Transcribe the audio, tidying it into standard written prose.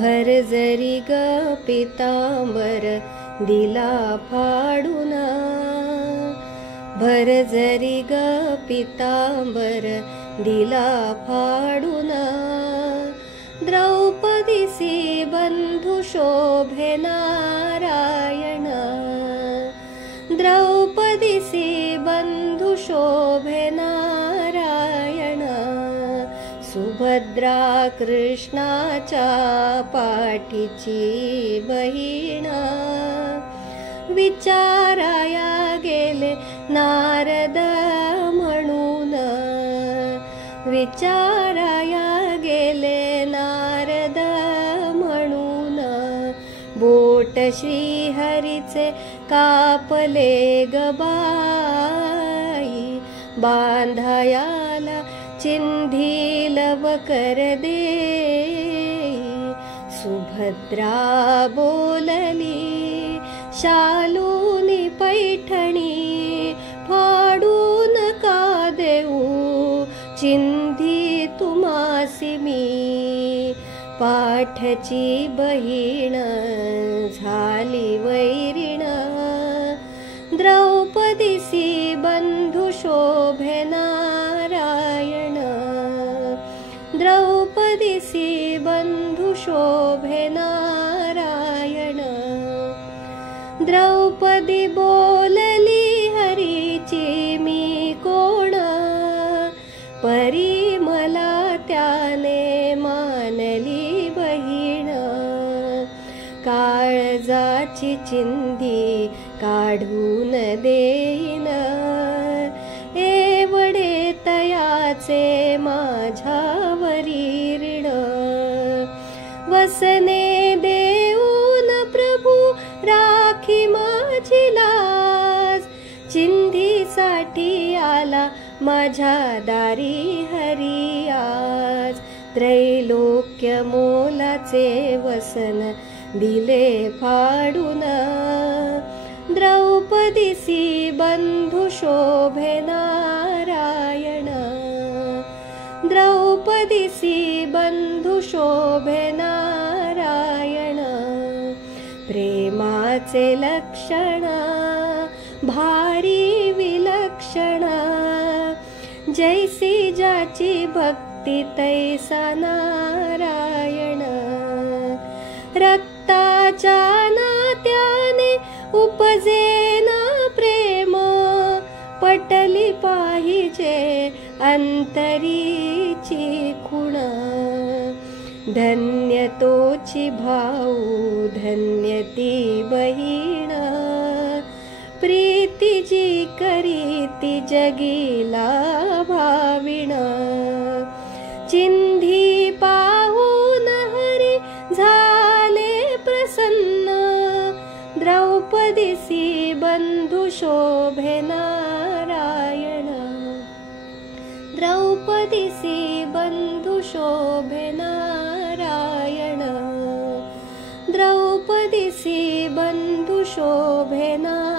भरजरी ग पितांबर दिला फाडून, भरजरी ग पितांबर दिला फाडून, द्रौपदीसी बंधू शोभे नारायण, द्रौपदीसी बंधू शोभे नारायण, सुभद्रा कृष्णाच्या पाठीची बहीण, विचाराया गेले नारद म्हणून, विचाराया गेले नारद म्हणून, बोट श्रीहरीचे कापले गबाई, बांधायाला चिंधी लवकर देई, सुभद्रा बोलली शालूनी पैठणी फाडून का देऊ, चिंधी तुम्हासी मी पाठची बहीण झाली वैरीण, द्रौपदीसी बंधू शोभे नारायण, द्रौपदीसी बंधू शोभे नारायण, द्रौपदी बोलली हरीची मी कोण, परी मला त्याने मानली बहीण, काळजाची चिंधी काढून देईन, एवढे तयाचे माझ्यावरी ऋण, वसने देऊन प्रभू राखी माझी लाज, चिंधीसाठी आला माझ्या दारी हरी आज, त्रैलोक्य मोलाचे वसन दिले फाडून, द्रौपदीसी बंधू शोभे नारायण, द्रौपदीसी बंधू शोभे नारायण, प्रेमाचे लक्षण भारी विलक्षण, जैसी ज्याची भक्ती तैसा नारायण, रक्ताच्या नात्याने उपजेना प्रेम, पटली पाहिजे अंतरीची खुण, धन्य तोची भाऊ धन्य ती बहीण, प्रीती जी करीती जगीला भाविण, चिंधी पाहून हरी झाले प्रसन्न, द्रौपदीसी बंधू शोभे नारायण, द्रौपदीसी बंधू शोभे नारायण, द्रौपदीसी बंधू शोभे नारायण.